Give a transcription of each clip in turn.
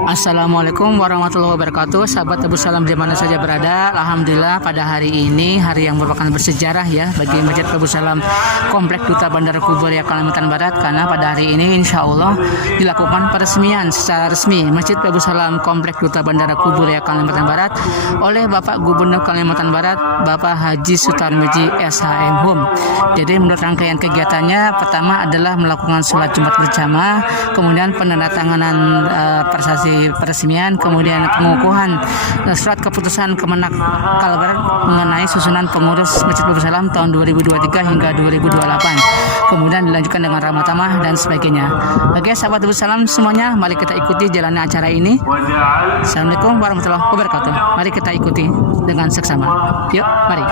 Assalamualaikum warahmatullahi wabarakatuh. Sahabat Abu Salam di mana saja berada, alhamdulillah pada hari ini hari yang merupakan bersejarah ya bagi Masjid Abu Salam Komplek Duta Bandara Kuburaya Kalimantan Barat, karena pada hari ini insya Allah dilakukan peresmian secara resmi Masjid Abu Salam Komplek Duta Bandara Kuburaya Kalimantan Barat oleh Bapak Gubernur Kalimantan Barat Bapak Haji Sutarmiji SHM. Jadi menurut rangkaian kegiatannya, pertama adalah melakukan sholat Jumat berjamaah, kemudian penandatanganan prasasti peresmian, kemudian pengukuhan surat keputusan Kemenak Kalbar mengenai susunan pengurus Masjid Abu Salam tahun 2023 hingga 2028. Kemudian dilanjutkan dengan ramah tamah dan sebagainya. Oke sahabat Abu Salam semuanya, mari kita ikuti jalannya acara ini. Assalamualaikum warahmatullahi wabarakatuh. Mari kita ikuti dengan seksama. Yuk, mari.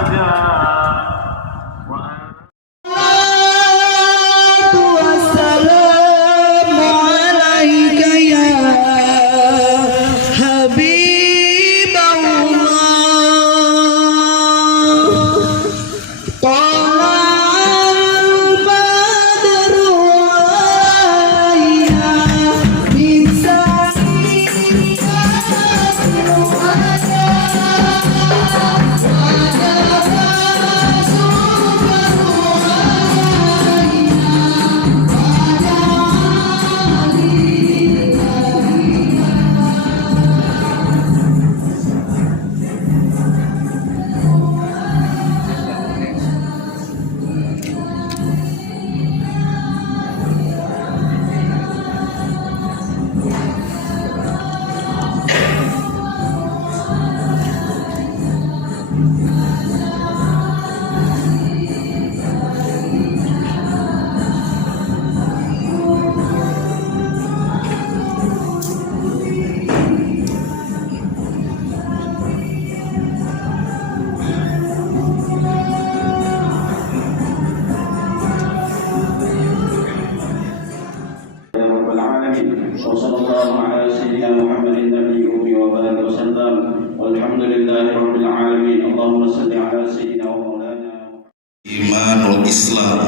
Iman wal Islam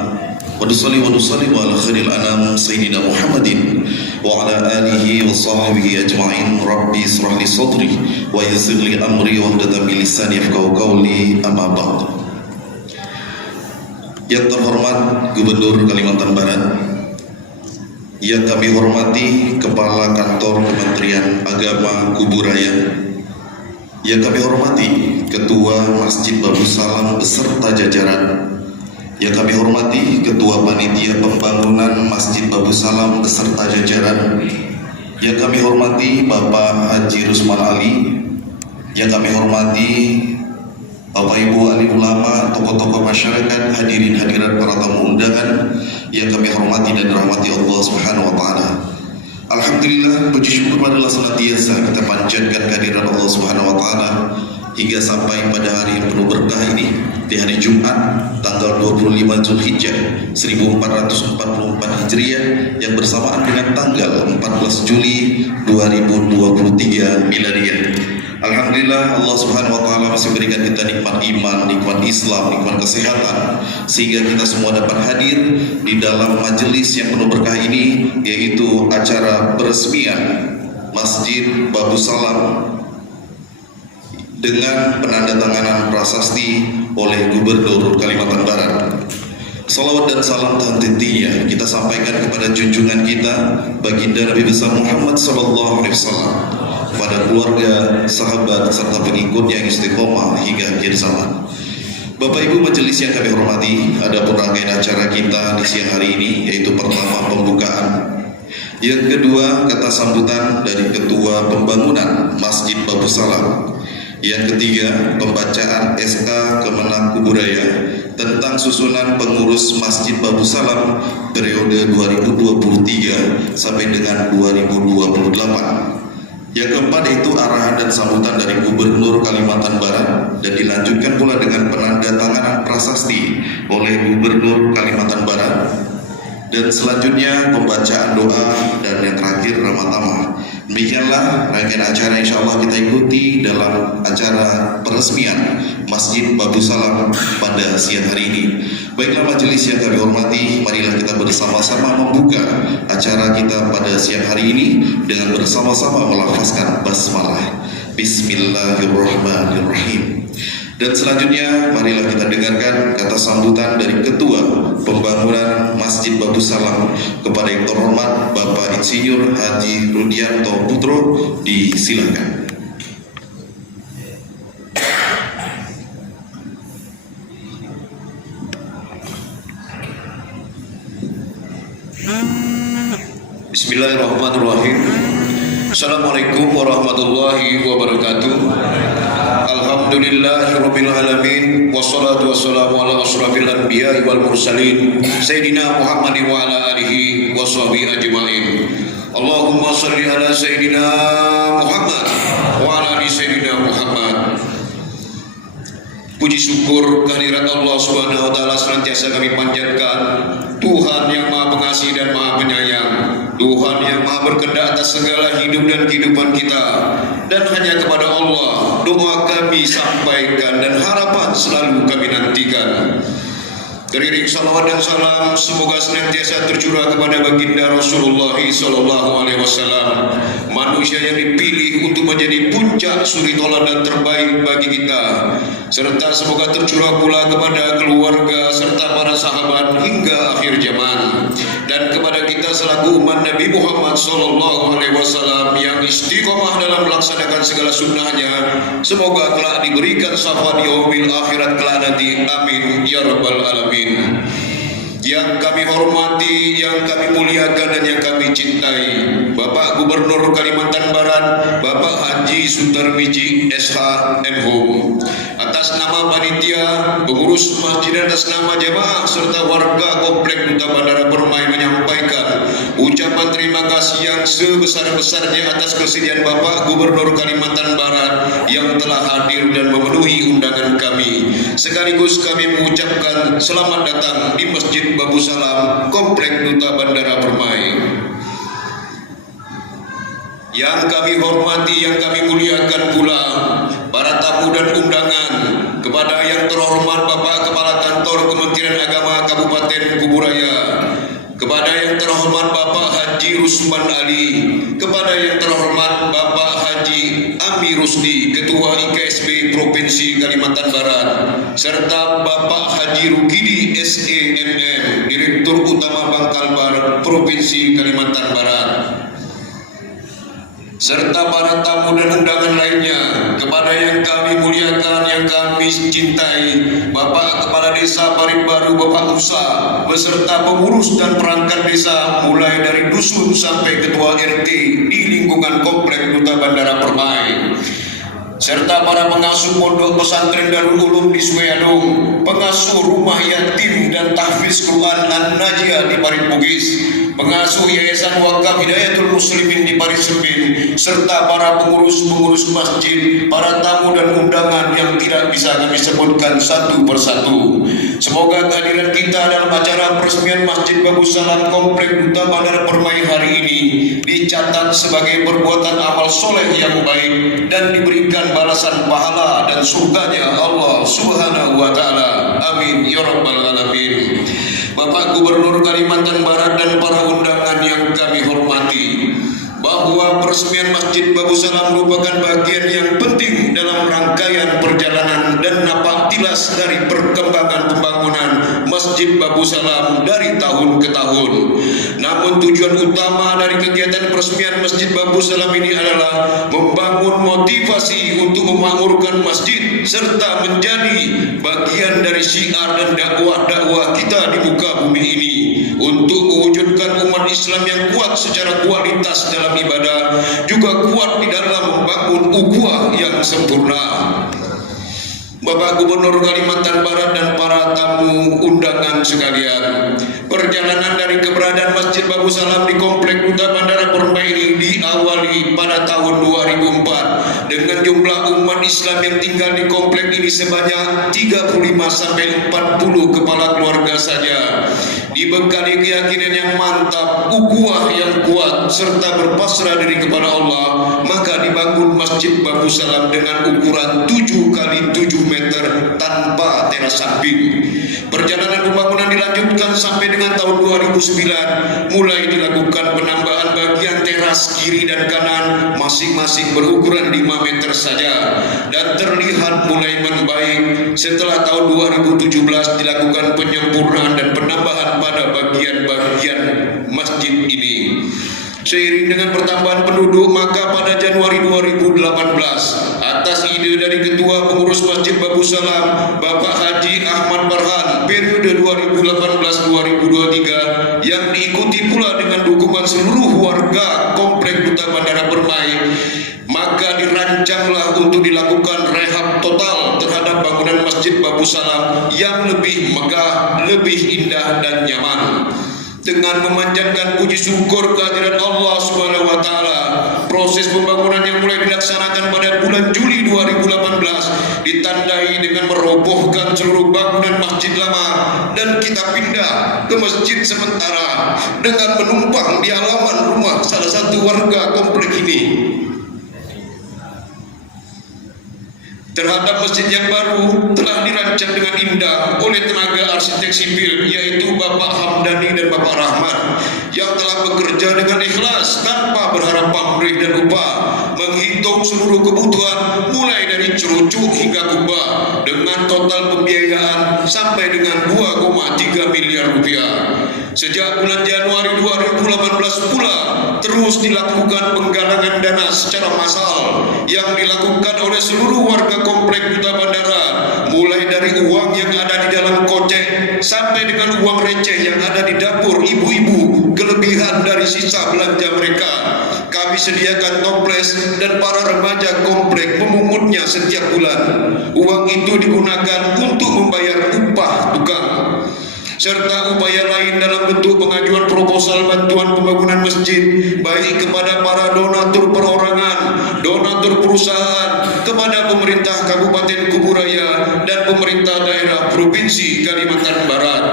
wa nusalli ala khairil anam sayyidina Muhammadin wa ala alihi wa sahbihi ajma'in. Rabbi israh li sadri wa yassir li amri wa hlul 'uqdatam min lisani yafqahu qawli, amma ba'd. Yang terhormat Gubernur Kalimantan Barat, yang kami hormati Kepala Kantor Kementerian Agama Kuburaya, yang kami hormati Ketua Masjid Abu Salam beserta jajaran, yang kami hormati Ketua Panitia Pembangunan Masjid Abu Salam beserta jajaran, yang kami hormati Bapak Haji Rusman Ali, yang kami hormati Bapak Ibu alim ulama, tokoh-tokoh masyarakat, hadirin hadirat para tamu undangan yang kami hormati dan dirahmati Allah Subhanahu wa taala. Alhamdulillah, puji syukur adalah senantiasa kita panjatkan kehadiran Allah Subhanahu wa taala hingga sampai pada hari yang penuh berkah ini, di hari Jumat tanggal 25 Zulhijjah 1444 Hijriah yang bersamaan dengan tanggal 14 Juli 2023 Miladiyah. Alhamdulillah, Allah Subhanahu wa taala masih berikan kita nikmat iman, nikmat Islam, nikmat kesehatan, sehingga kita semua dapat hadir di dalam majelis yang penuh berkah ini, yaitu acara peresmian Masjid Abu Salam dengan penandatanganan prasasti oleh Gubernur Kalimantan Barat. Salawat dan salam tentunya kita sampaikan kepada junjungan kita baginda Nabi besar Muhammad sallallahu alaihi wasallam, pada keluarga, sahabat, serta pengikut yang istiqomah hingga akhir zaman. Bapak Ibu majelis yang kami hormati, ada pun rangkaian acara kita di siang hari ini, yaitu pertama pembukaan, yang kedua kata sambutan dari Ketua Pembangunan Masjid Abu Salam, yang ketiga pembacaan SK Kemenak Kuburaya tentang susunan pengurus Masjid Abu Salam periode 2023 sampai dengan 2028. Yang keempat itu arahan dan sambutan dari Gubernur Kalimantan Barat, dan dilanjutkan pula dengan penandatanganan prasasti oleh Gubernur Kalimantan Barat, dan selanjutnya pembacaan doa, dan yang terakhir ramah tamah. Demikianlah rangkaian acara insya Allah kita ikuti dalam acara peresmian Masjid Abu Salam pada siang hari ini. Baiklah majelis yang kami hormati, marilah kita bersama-sama membuka acara kita pada siang hari ini dengan bersama-sama melafazkan basmalah. Bismillahirrahmanirrahim. Dan selanjutnya marilah kita dengarkan kata sambutan dari Ketua Pembangunan Masjid Babu Salam kepada yang terhormat Bapak Insinyur Haji Rudianto Putro. Disilakan. Bismillahirrahmanirrahim. Assalamualaikum warahmatullahi wabarakatuh. Alhamdulillahirabbil alamin, wassalatu wassalamu ala asyrafil anbiya'i wal mursalin sayyidina Muhammadin wa ala alihi washabihi ajmain. Allahumma shalli ala sayyidina Muhammad wa ala ali sayyidina Muhammad. Puji syukur kehadirat Allah Subhanahu wa taala senantiasa kami panjatkan. Tuhan yang Maha Pengasih dan Maha Penyayang, Tuhan yang Maha berkehendak atas segala hidup dan kehidupan kita, dan hanya kepada Allah doa kami sampaikan dan harapan selalu kami nantikan. Teriring salawat dan salam semoga senantiasa tercurah kepada baginda Rasulullah SAW, manusia yang dipilih untuk menjadi puncak suri tauladan terbaik bagi kita, serta semoga tercurah pula kepada keluarga serta para sahabat hingga akhir zaman, dan kepada kita selaku umat Nabi Muhammad SAW yang istiqomah dalam melaksanakan segala sunnahnya, semoga kelak diberikan syafaat di yaumil akhirat kelak nanti, amin ya rabbal alamin. Yang kami hormati, yang kami muliakan dan yang kami cintai, Bapak Gubernur Kalimantan Barat, Bapak Haji Sutarmiji SH MHum, atas nama panitia, pengurus masjid dan atas nama jemaah serta warga Komplek Duta Bandara Permai menyampaikan ucapan terima kasih yang sebesar-besarnya atas kesediaan Bapak Gubernur Kalimantan Barat yang telah hadir dan memenuhi undangan kami. Sekaligus kami mengucapkan selamat datang di Masjid Babu Salam, Komplek Duta Bandara Permai. Yang kami hormati, yang kami muliakan pula para tamu dan undangan, kepada yang terhormat Bapak Kepala Kantor Kementerian Agama Kabupaten Kuburaya, kepada yang terhormat Bapak Haji Rusman Ali, kepada yang terhormat Bapak Haji Ami Rusdi, Ketua IKSP Provinsi Kalimantan Barat, serta Bapak Haji Rukidi SEMM, Direktur Utama Bangkalbar Provinsi Kalimantan Barat, serta para tamu dan undangan lainnya, kepada yang kami muliakan, yang kami cintai, Bapak Kepala Desa Paritbaru Bapak Musa, beserta pengurus dan perangkat desa mulai dari dusun sampai ketua RT di lingkungan Komplek Duta Bandara Permai, serta para pengasuh pondok pesantren Darul Ulum di Suweadong, pengasuh rumah yatim dan tahfiz Quran An-Najiyah di Parit Bugis, pengasuh Yayasan Wakaf Hidayatul Muslimin di Parit Sempin, serta para pengurus-pengurus masjid, para tamu dan undangan yang tidak bisa kami sebutkan satu persatu. Semoga kehadiran kita dalam acara peresmian Masjid Babu Salam Komplek Duta Bandara Permai hari ini dicatat sebagai perbuatan amal soleh yang baik dan diberikan balasan pahala dan surganya Allah Subhanahu wa taala. Amin ya rabbal alamin. Bapak Gubernur Kalimantan Barat dan para undangan yang kami hormati, bahwa peresmian Masjid Babu Salam merupakan bagian yang penting dalam rangkaian perjalanan dan napak tilas dari perkembangan pembangunan Masjid Babu Salam dari tahun ke tahun. Namun tujuan utama dari kegiatan peresmian Masjid Babu Salam ini adalah membangun motivasi untuk memakmurkan masjid serta menjadi bagian dari syiar dan dakwah-dakwah kita di muka bumi ini untuk mewujudkan umat Islam yang kuat secara kualitas dalam ibadah, juga kuat di dalam membangun ukhuwah yang sempurna. Bapak Gubernur Kalimantan Barat dan para tamu undangan sekalian, perjalanan dari keberadaan Masjid Babu Salam di Komplek Duta Bandara Permai ini diawali pada tahun 2004 dengan jumlah umat Islam yang tinggal di komplek ini sebanyak 35-40 kepala keluarga saja. Dibekali keyakinan yang mantap, ukhuwah yang kuat, serta berpasrah diri kepada Allah, maka dibangun Masjid Masjid Babu Salam dengan ukuran 7 kali 7 meter tanpa teras samping. Perjalanan pembangunan dilanjutkan sampai dengan tahun 2009, mulai dilakukan penambahan bagian teras kiri dan kanan masing-masing berukuran 5 meter saja, dan terlihat mulai membaik setelah tahun 2017 dilakukan penyempurnaan dan penambahan pada bagian-bagian masjid ini. Seiring dengan pertambahan penduduk, maka pada Januari 2018 atas ide dari Ketua Pengurus Masjid Babu Salam Bapak Haji Ahmad Farhan periode 2018-2023 yang diikuti pula dengan dukungan seluruh warga Komplek Duta Bandara Permai, maka dirancanglah untuk dilakukan rehab total terhadap bangunan Masjid Babu Salam yang lebih megah, lebih indah dan nyaman. Dengan memanjatkan puji syukur kehadirat Allah Subhanahu wa taala, proses pembangunan yang mulai dilaksanakan pada bulan Juli 2018 ditandai dengan merobohkan seluruh bangunan masjid lama dan kita pindah ke masjid sementara dengan menumpang di halaman rumah salah satu warga komplek ini. Terhadap masjid yang baru telah dirancang dengan indah oleh tenaga arsitek sipil, yaitu Bapak Hamdani dan Bapak Rahmat, yang telah bekerja dengan ikhlas tanpa berharap pamrih dan upah, menghitung seluruh kebutuhan mulai dari cerucuk hingga kubah dengan total pembiayaan sampai dengan 2,3 miliar rupiah. Sejak bulan Januari 2018 pula terus dilakukan penggalangan dana secara massal yang dilakukan oleh seluruh warga Komplek Duta Bandara, mulai dari uang yang ada di dalam kocek sampai dengan uang receh yang ada di dapur ibu-ibu, kelebihan dari sisa belanja mereka. Kami sediakan toples dan para remaja komplek memungutnya setiap bulan. Uang itu digunakan untuk membayar upah tukang, serta upaya lain dalam bentuk pengajuan proposal bantuan pembangunan masjid, baik kepada para donatur perorangan, donatur perusahaan, kepada pemerintah Kabupaten Kuburaya dan pemerintah daerah Provinsi Kalimantan Barat.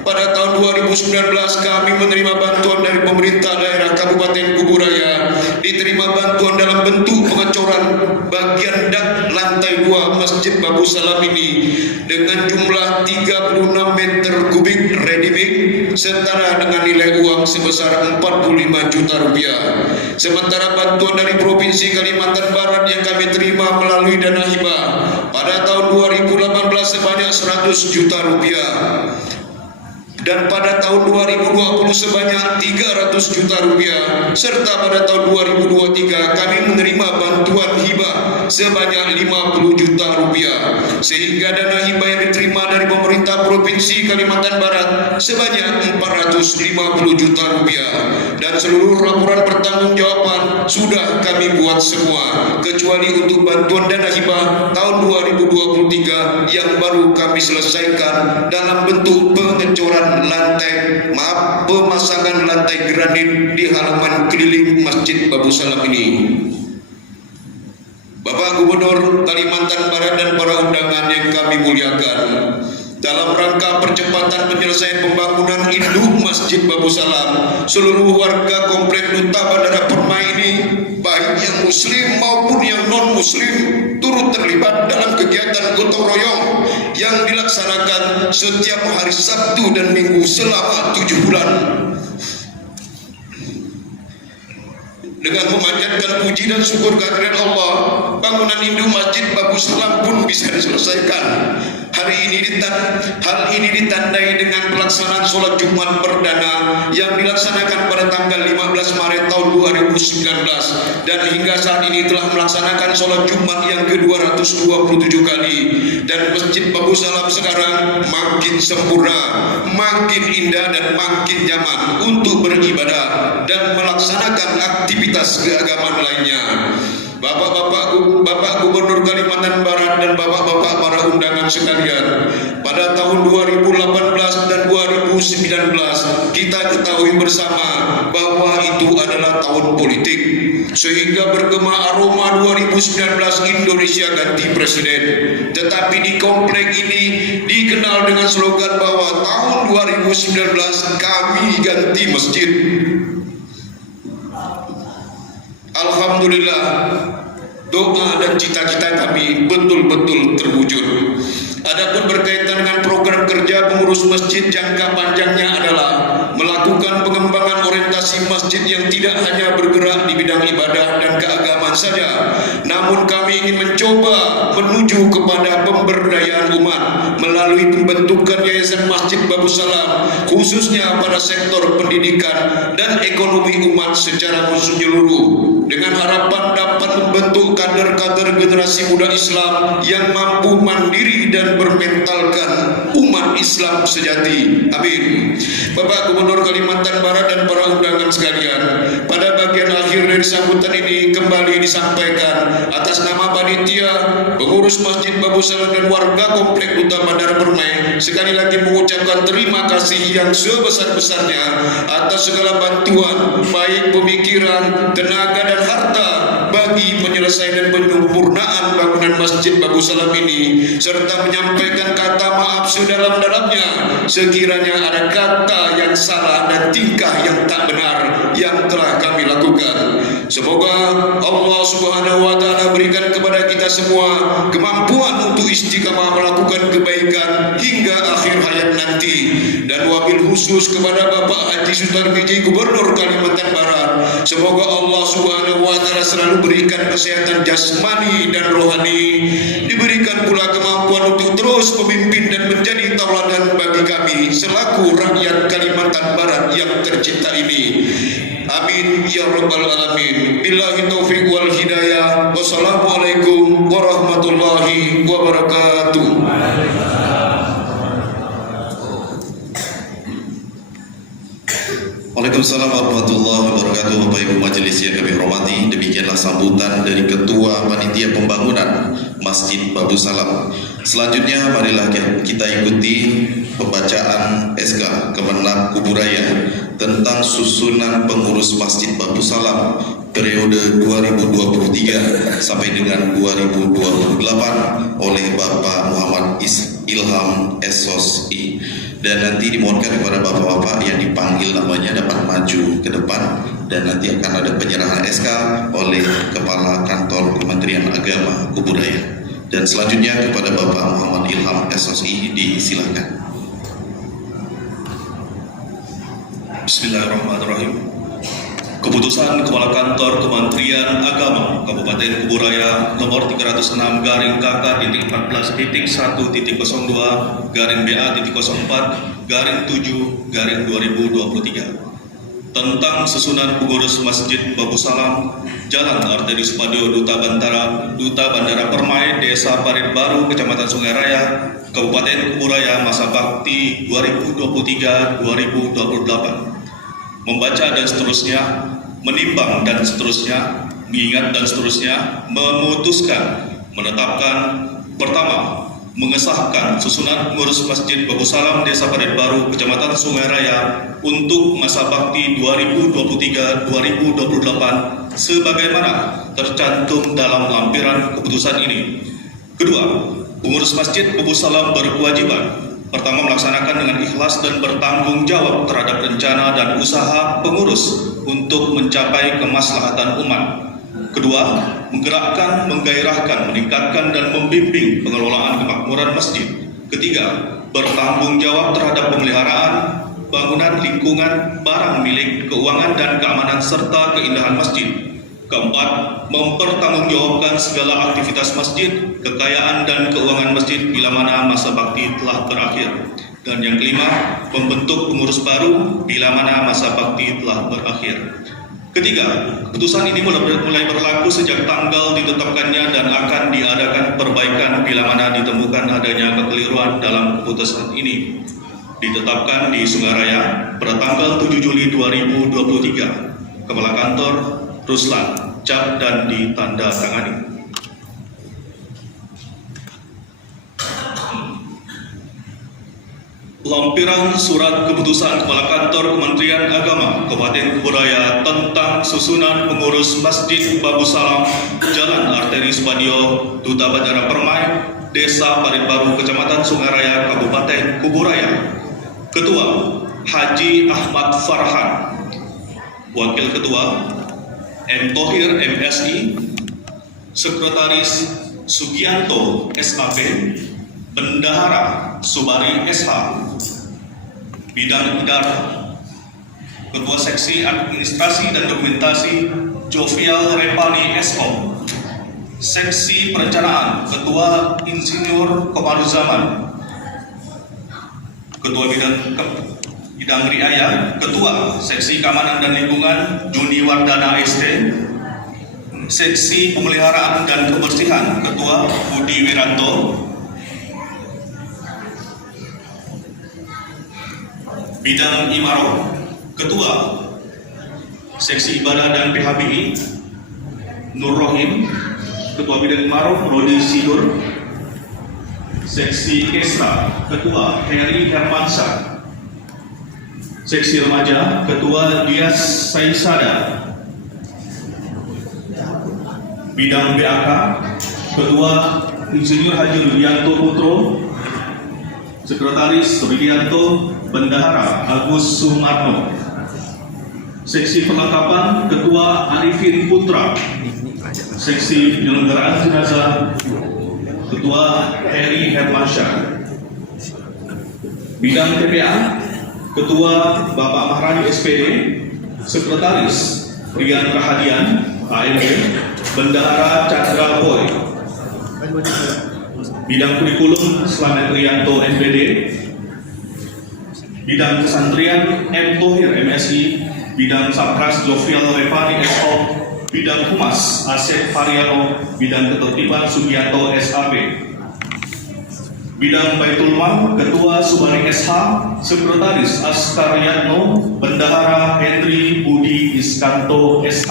Pada tahun 2019 kami menerima bantuan dari pemerintah daerah Kabupaten Kuburaya, diterima bantuan dalam bentuk pengecoran bagian dak lantai 2 Masjid Babu Salam ini dengan jumlah 36 meter kubik ready mix setara dengan nilai uang sebesar 45 juta rupiah. Sementara bantuan dari Provinsi Kalimantan Barat yang kami terima melalui dana hibah pada tahun 2018 sebanyak 100 juta rupiah. Dan pada tahun 2020 sebanyak 300 juta rupiah, serta pada tahun 2023 kami menerima bantuan hibah sebanyak 50 juta rupiah, sehingga dana hibah yang diterima dari pemerintah Provinsi Kalimantan Barat sebanyak 450 juta rupiah. Dan seluruh laporan pertanggungjawaban sudah kami buat semua, kecuali untuk bantuan dana hibah tahun 2023 yang baru kami selesaikan dalam bentuk pengecoran pemasangan lantai granit di halaman keliling Masjid Babu Salam ini. Bapak Gubernur Kalimantan Barat dan para undangan yang kami muliakan, dalam rangka percepatan penyelesaian pembangunan induk Masjid Babu Salam, seluruh warga Komplek Duta Bandara Permai ini, baik yang muslim maupun yang non-muslim, turut terlibat dalam kegiatan gotong royong yang dilaksanakan setiap hari Sabtu dan Minggu selama 7 bulan. Dengan memanjatkan puji dan syukur kehadirat Allah, bangunan induk Masjid Babu Salam pun bisa diselesaikan. Hal ini ditandai dengan pelaksanaan sholat Jumat perdana yang dilaksanakan pada tanggal 15 Maret tahun 2019, dan hingga saat ini telah melaksanakan sholat Jumat yang ke-227 kali. Dan Masjid Babu Salam sekarang makin sempurna, makin indah dan makin nyaman untuk beribadah dan melaksanakan aktivitas keagamaan lainnya. Bapak Gubernur Kalimantan Barat dan Bapak-bapak para undangan sekalian, pada tahun 2018 dan 2019 kita ketahui bersama bahwa itu adalah tahun politik, sehingga bergema aroma 2019 Indonesia ganti presiden. Tetapi di komplek ini dikenal dengan slogan bahwa tahun 2019 kami ganti masjid. Alhamdulillah, doa dan cita-cita kami betul-betul terwujud. Adapun berkaitan dengan program kerja pengurus masjid, jangka panjangnya adalah melakukan pengembangan orientasi masjid yang tidak hanya bergerak di bidang ibadah dan keagamaan saja, namun kami ingin mencoba menuju kepada pemberdayaan umat melalui pembentukan Yayasan Masjid Babu Salam, khususnya pada sektor pendidikan dan ekonomi umat secara menyeluruh, dengan harapan dapat membentuk kader-kader generasi muda Islam yang mampu mandiri dan bermentalkan umat Islam sejati. Amin. Bapak Gubernur Kalimantan Barat dan para undangan sekalian, pada bagian akhir dari sambutan ini kembali disampaikan atas nama panitia, pengurus Masjid Babu Salam dan warga Komplek Duta Bandara Permai, sekali lagi mengucapkan terima kasih yang sebesar-besarnya atas segala bantuan baik pemikiran, tenaga dan harta bagi penyelesaian dan penyempurnaan bangunan Masjid Babu Salam ini, serta menyampaikan kata maaf sedalam-dalamnya sekiranya ada kata yang salah dan tingkah yang tak benar yang telah kami lakukan. Semoga Allah Subhanahu wa taala berikan kepada kita semua kemampuan untuk istiqamah melakukan kebaikan hingga akhir hayat nanti. Dan wabil khusus kepada Bapak Haji Sutarmiji, Gubernur Kalimantan Barat, semoga Allah Subhanahu wa taala selalu berikan kesehatan jasmani dan rohani, diberikan pula kemampuan untuk terus memimpin dan menjadi tauladan bagi kami selaku rakyat Kalimantan Barat yang tercinta ini. Amin ya rabbal alamin. Billahi taufiq wal hidayah. Wassalamualaikum warahmatullahi wabarakatuh. Waalaikumsalam warahmatullahi wabarakatuh. Bapak Ibu majelis yang kami hormati, demikianlah sambutan dari Ketua Panitia Pembangunan Masjid Babu Salam. Selanjutnya marilah kita ikuti pembacaan SK Kemenag Kuburaya tentang susunan pengurus Masjid Babu Salam periode 2023 sampai dengan 2028 oleh Bapak Muhammad Ilham SOSI. Dan nanti dimohonkan kepada bapak-bapak yang dipanggil namanya dapat maju ke depan, dan nanti akan ada penyerahan SK oleh Kepala Kantor Kementerian Agama Kebudayaan. Dan selanjutnya kepada Bapak Muhammad Ilham SOSI disilakan. Bismillahirrahmanirrahim. Keputusan Kepala Kantor Kementerian Agama Kabupaten Kuburaya nomor 306/14.1.02/BA.04/7/2023 tentang susunan pengurus Masjid Babu Salam, Jalan Arteri Supadio, Duta Bandara Permai, Desa Parit Baru, Kecamatan Sungai Raya, Kabupaten Kuburaya, masa bakti 2023-2028. Membaca dan seterusnya, menimbang dan seterusnya, mengingat dan seterusnya, memutuskan, menetapkan, pertama, mengesahkan susunan pengurus Masjid Babu Salam Desa Parit Baru, Kecamatan Sungai Raya untuk masa bakti 2023-2028 sebagaimana tercantum dalam lampiran keputusan ini. Kedua, pengurus Masjid Babu Salam berkewajiban pertama, melaksanakan dengan ikhlas dan bertanggung jawab terhadap rencana dan usaha pengurus untuk mencapai kemaslahatan umat. Kedua, menggerakkan, menggairahkan, meningkatkan dan membimbing pengelolaan kemakmuran masjid. Ketiga, bertanggung jawab terhadap pemeliharaan bangunan, lingkungan, barang milik, keuangan dan keamanan serta keindahan masjid. Keempat, mempertanggungjawabkan segala aktivitas masjid, kekayaan dan keuangan masjid bila mana masa bakti telah berakhir. Dan yang kelima, membentuk pengurus baru bila mana masa bakti telah berakhir. Ketiga, keputusan ini mulai berlaku sejak tanggal ditetapkannya dan akan diadakan perbaikan bila mana ditemukan adanya kekeliruan dalam keputusan ini. Ditetapkan di Sungai Raya pada tanggal 7 Juli 2023. Kepala Kantor Ruslan, cap dan ditanda tangani. Lampiran surat keputusan Kepala Kantor Kementerian Agama Kabupaten Kuburaya tentang susunan pengurus Masjid Babu Salam, Jalan Arteri Supadio, Duta Bandara Permai, Desa Parit Baru, Kecamatan Sungai Raya, Kabupaten Kuburaya. Ketua Haji Ahmad Farhan, Wakil Ketua M. Thohir MSI, Sekretaris Sugianto SKP, Bendahara Subari SH, Bidang Idara, Ketua Seksi Administrasi dan Dokumentasi Jovial Repani SO, Seksi Perencanaan Ketua Insinyur Komaruzaman, Ketua Bidang Riaya, Ketua Seksi Keamanan dan Lingkungan Juni Wardana ST, Seksi Pemeliharaan dan Kebersihan Ketua Budi Wiranto, Bidang Imaroh, Ketua Seksi Ibadah dan PHBI Nur Rohim, Ketua Bidang Imaroh Rodi Sidur, Seksi Kesra Ketua Heri Hermansyah, Seksi Remaja Ketua Dias Saisada, Bidang BAK Ketua Insinyur Haji Rudianto Putro, Sekretaris Rudianto Bendahara Agus Sumarno, Seksi Perlengkapan Ketua Arifin Putra, Seksi Penyelenggaraan Jenazah Ketua Heri Hermansyah, Bidang TPA Ketua Bapak Mahrani SPD, Sekretaris Rian Rahadian AMD, Bendahara Chandra Boy, Bidang Kurikulum Slamet Rianto MPD, Bidang Kesantrian M. Tohir MSI, Bidang Sapras Jovial Repani SO, Bidang Humas Asep Variano, Bidang Ketertiban Sugianto SAP, Bidang Baitul Mal Ketua Subari SH, Sekretaris Askar Yatno, Bendahara Hendri Budi Iskanto SH.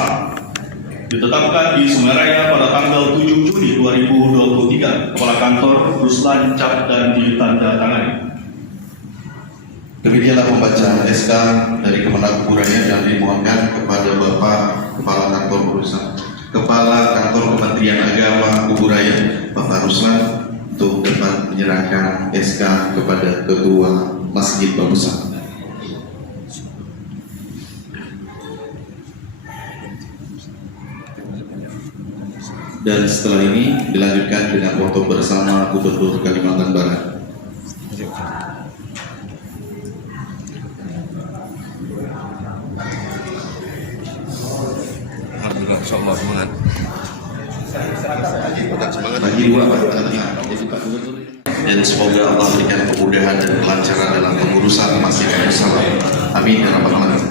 Ditetapkan di Sungaraya pada tanggal 7 Juni 2023, Kepala Kantor Ruslan Cap dan ditandatangani. Demikianlah pembacaan SK dari Kemenag Kuburaya dan dimohonkan kepada Bapak Kepala Kantor Kementerian Agama Kuburaya Bapak Ruslan untuk dapat menyerahkan SK kepada Ketua Masjid Bagusan. Dan setelah ini dilanjutkan dengan foto bersama Gubernur Kalimantan Barat. Alhamdulillah, insyaallah semangat. Bagi dua Pak, dan semoga Allah berikan kemudahan dan kelancaran dalam pengurusan Masjid Bagusan. Amin ya rabbal alamin.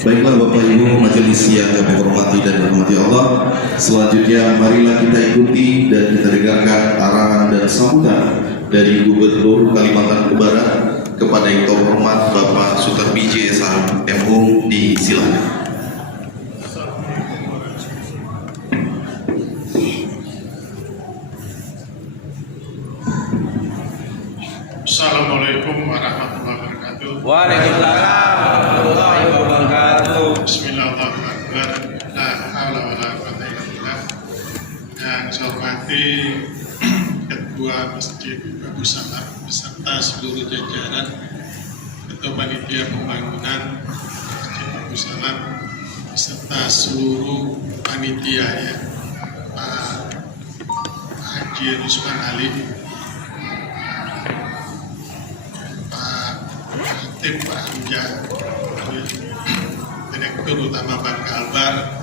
Baiklah Bapak Ibu majelis yang kami hormati dan dirahmati Allah, selanjutnya marilah kita ikuti dan kita dengarkan arahan dan sambutan dari Gubernur Kalimantan Barat kepada yang terhormat Bapak Sutarbiji SH MHum, disilakan. Assalamualaikum warahmatullahi wabarakatuh. Waalaikumsalam warahmatullahi wabarakatuh. Bismillahirrahmanirrahim. La haula wala quwwata illa billah. Yang saya hormati Ketua Masjid Bagusan beserta seluruh jajaran Ketua Panitia Pembangunan Masjid Bagusan beserta seluruh panitia ya, Pak Haji Rusman Ali, tim Pak Hamzah, Direktur Utama Bank Kalbar,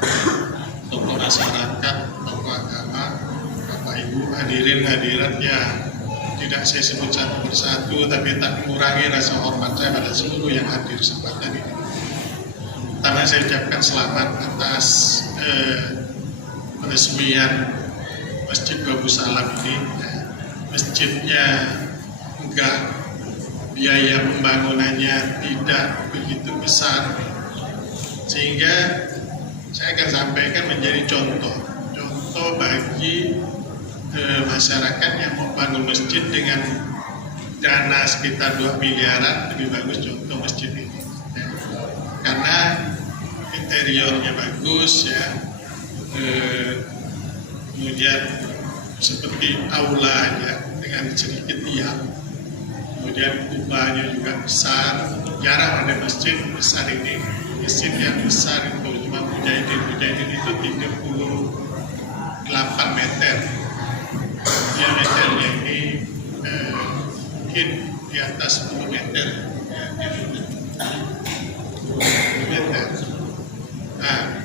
tokoh masyarakat, tokoh agama, Bapak Ibu hadirin hadirat ya, tidak saya sebut satu persatu, tapi tak mengurangi rasa hormat saya pada seluruh yang hadir kesempatan ini. Pertama saya ucapkan selamat atas peresmian Masjid Bagusan ini. Masjidnya enggak, biaya pembangunannya tidak begitu besar, sehingga saya akan sampaikan menjadi contoh bagi masyarakat yang mau bangun masjid dengan dana sekitar 2 miliaran, lebih bagus contoh masjid ini ya. Karena interiornya bagus ya, kemudian seperti aula ya, dengan dengan sedikit tiang. Kemudian kubahnya juga besar, jarang ada masjid besar ini. Masjid yang besar itu cuma Mujahidin itu 38 meter. Ya, meternya ini mungkin di atas 10 meter. Ya, 10 meter. Nah,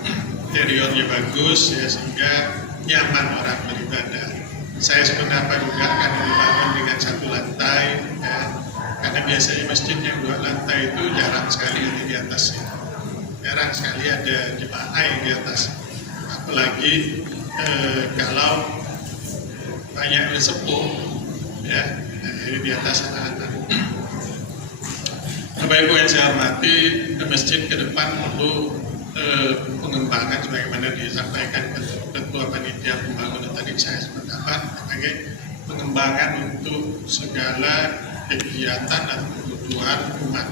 interiornya bagus ya, sehingga nyaman orang beribadah. Saya sependapat juga akan dibangun dengan satu lantai ya, karena biasanya masjid yang 2 lantai itu jarang sekali ada di atasnya, jarang sekali ada jemaah yang di atas, apalagi kalau banyak sepuh ya, di atas anak-anak. Bapak Ibu yang saya hormati, masjid ke depan perlu pengembangan sebagaimana disampaikan Ketua Panitia Pembangunan tadi. Saya sependapat sebagai pengembangan untuk segala kegiatan dan kebutuhan umat,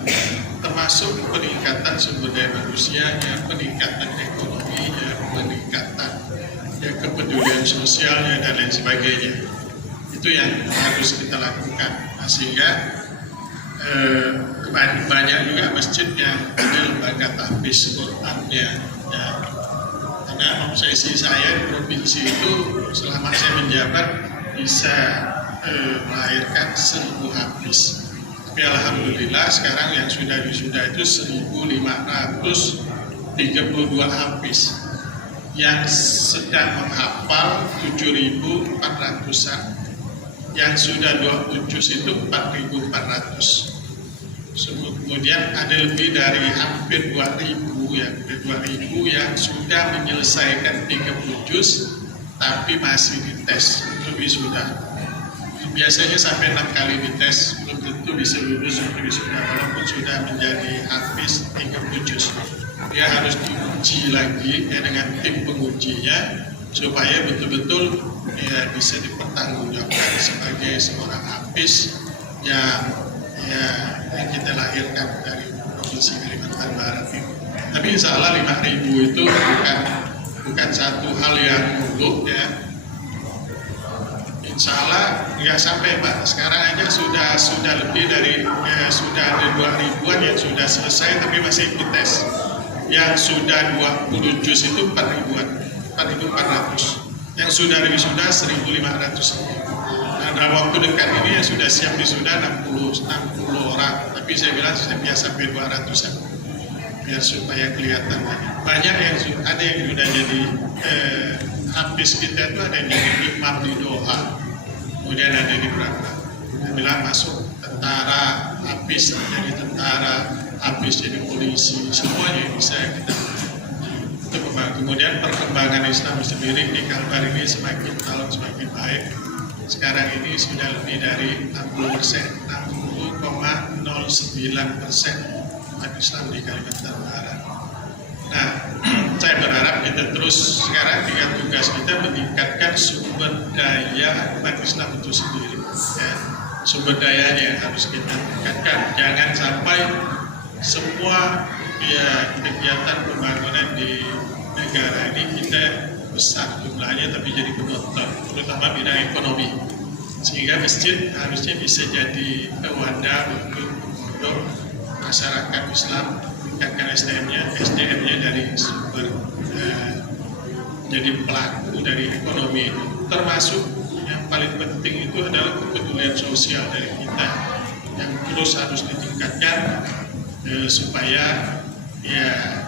termasuk peningkatan sumber daya manusianya, peningkatan ekonominya, peningkatan kepedulian sosialnya dan lain sebagainya. Itu yang harus kita lakukan. Nah, sehingga banyak juga masjid yang ada lembaga tahfiz Qur'annya ya. Karena obsesi saya di provinsi itu selama saya menjabat bisa melahirkan 1000 hafiz. Tapi alhamdulillah sekarang yang sudah wisuda itu 1532 hafiz, yang sedang menghafal 7400-an, yang sudah 2 juz itu 4400. Kemudian ada lebih dari hampir 2000 yang sudah menyelesaikan 30 juz tapi masih dites untuk wisuda. Biasanya sampai 6 kali dites belum tentu bisa lulus untuk wisuda walaupun sudah menjadi hafiz 30 juz. Dia harus diuji lagi ya, dengan tim pengujinya supaya betul-betul ya, bisa dipertanggungjawabkan sebagai seorang hafiz yang kita lahirkan dari Provinsi Kalimantan Barat ini. Tapi insya Allah 5.000 itu bukan satu hal yang muluk ya. Insya Allah nggak sampai Pak. Sekarang aja sudah lebih dari sudah ada 2.000-an yang sudah selesai tapi masih ikut tes. Yang sudah 20 juz itu 4.000-an, 4.400. Yang sudah wisuda 1.500. Nah, dalam waktu dekat ini yang sudah siap wisuda 60 orang. Tapi saya bilang saya sampai 200-an. Biar supaya kelihatan banyak yang ada yang sudah jadi hafiz kita itu, ada yang jadi imam di Doha, kemudian ada di berapa bilang masuk tentara, hafiz jadi tentara, hafiz jadi polisi, semuanya bisa kita itu. Kemudian perkembangan Islam sendiri di Kalbar ini semakin tahun semakin baik. Sekarang ini sudah lebih dari 60%, 60,09% umat Islam di Kalimantan Barat. Nah, saya berharap kita terus sekarang dengan tugas kita meningkatkan sumber daya umat Islam itu sendiri. Ya. Sumber dayanya yang harus kita tingkatkan. Jangan sampai semua kegiatan pembangunan di negara ini kita besar jumlahnya tapi jadi penonton, terutama bidang ekonomi. Sehingga masjid harusnya bisa jadi wadah untuk masyarakat Islam, meningkatkan SDM-nya dari sumber jadi pelaku dari ekonomi. Termasuk yang paling penting itu adalah kepedulian sosial dari kita yang terus harus ditingkatkan supaya ya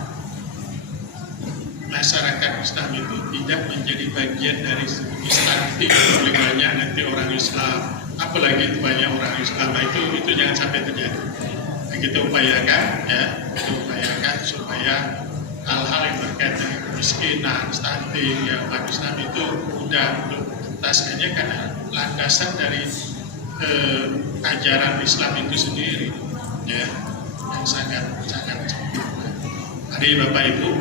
masyarakat Islam itu tidak menjadi bagian dari stunting oleh banyak nanti orang Islam, apalagi itu banyak orang Islam. Itu jangan sampai terjadi. Nah, kita upayakan supaya hal-hal yang berkaitan dengan kemiskinan, stunting, ya umat Islam itu mudah untuk menuntaskannya karena landasan dari ajaran Islam itu sendiri, ya, yang sangat sempurna. Mari Bapak Ibu,